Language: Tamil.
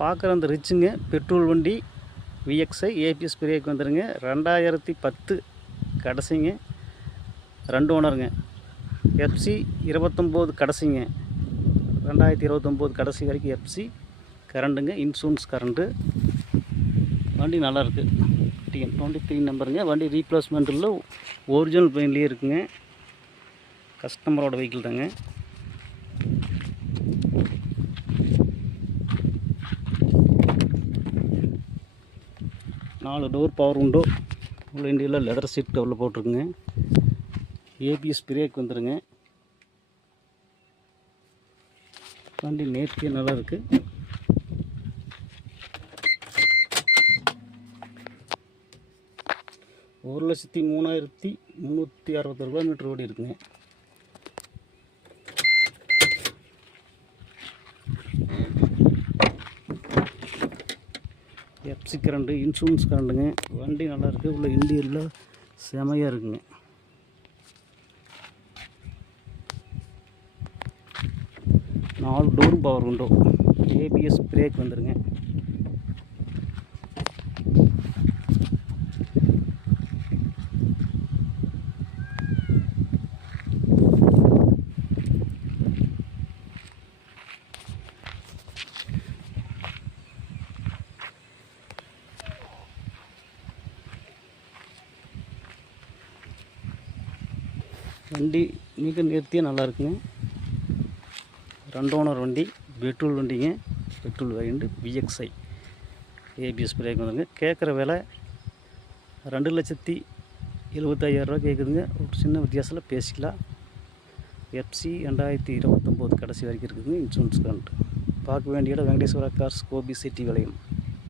பார்க்குற அந்த ரிச்சுங்க பெட்ரோல் வண்டி விஎக்ஸ்ஐ ஏபிஎஸ் பிரேக் வந்துடுங்க. 2010 கடைசிங்க. 2 ஓனருங்க. எஃப்சி 29 கடைசிங்க. 2029 கடைசி வரைக்கும் எஃப்சி கரண்ட்டுங்க. Insurance current. வண்டி நல்லாயிருக்கு. டிஎன் 23 நம்பருங்க. வண்டி ரீப்ளேஸ்மெண்ட்டில் ஒரிஜினல் பெயின்லேயே இருக்குங்க. கஸ்டமரோட வெஹிக்கிள் தாங்க. நாலு டோர் பவர் விண்டோ உள்ள இண்டியில் லெதர் சீட் கவரில் போட்டிருக்குங்க. ஏபிஎஸ் பிரேக் வந்துடுங்க. வண்டி நேர்த்தியாக நல்லா இருக்குது. ஒரு 1,03,360 கிலோமீட்டர் ஓடி இருக்குங்க. எஃப்சி கரண்ட்டு, இன்சூரன்ஸ் கரண்ட்டுங்க. வண்டி நல்லா இருக்குது. உள்ள இண்டியரில் செமையாக இருக்குங்க. நாலு டோரும் பவர் விண்டோ. ஏபிஎஸ் பிரேக் வந்துடுங்க. வண்டி மிக நேர்த்தியாக நல்லா இருக்குங்க. 2 ஓனர் வண்டி, பெட்ரோல் வண்டிங்க. Petrol variant VXi ABS break வந்துங்க. கேட்குற விலை 2,75,000 கேட்குதுங்க. ஒரு சின்ன வித்தியாசத்தில் பேசிக்கலாம். எஃப்சி 2029 கடைசி வரைக்கும் இருக்குதுங்க. Insurance current. பார்க்க வேண்டிய இடம் வெங்கடேஸ்வரா கார்ஸ், கோபி சிட்டி வளையம்.